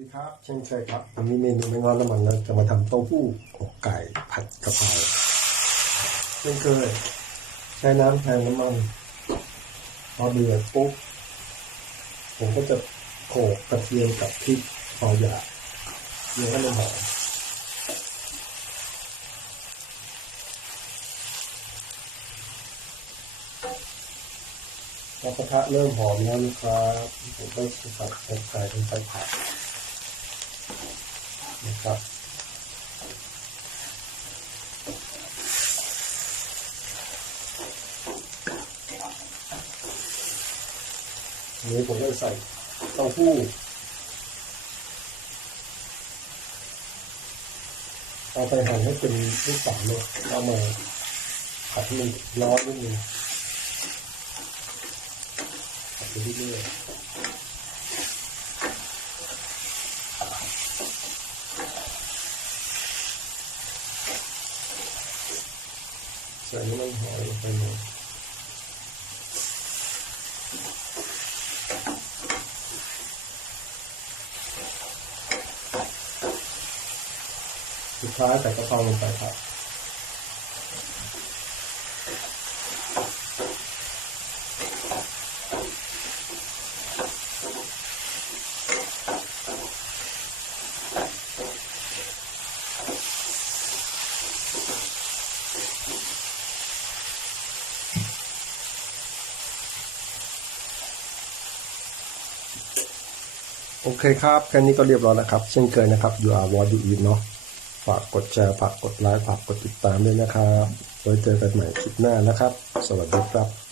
ดีครับเช่นเคยครับวันนี้เมนูไม่งอนน้ำมันนะจะมาทำเต้าหู้อกไก่ผัดกะเพราเช่นเคยใช้น้ำแทนน้ำมันพอเดือดปุ๊บผมก็จะโขลกกระเทียมกับพริกพอหยาเนื้อให้มันหอมพอกระทะเริ่มหอมแล้วนะครับผมก็จะใส่ไก่ลงไปผัด นะครับอันนี้ผมก็ใส่เต้าหู้เอาไปหั่นให้เป็นลูกสามเลยเอามาผัดให้มันร้อนนิดนึงผัดไปเรื่อยๆ ใส่น้ำมันหอยลงไปหน่อยสุดท้ายใส่กะเพราลงไปครับ โอเคครับแค่นี้ก็เรียบร้อยแล้วครับ เช่นเคยนะครับอยู่อ่าววออยู่อินเนาะฝากกดแชร์ฝากกดไลค์ฝากกดติดตามด้วยนะครับไว้เจอกันใหม่คลิปหน้านะครับ สวัสดีครับ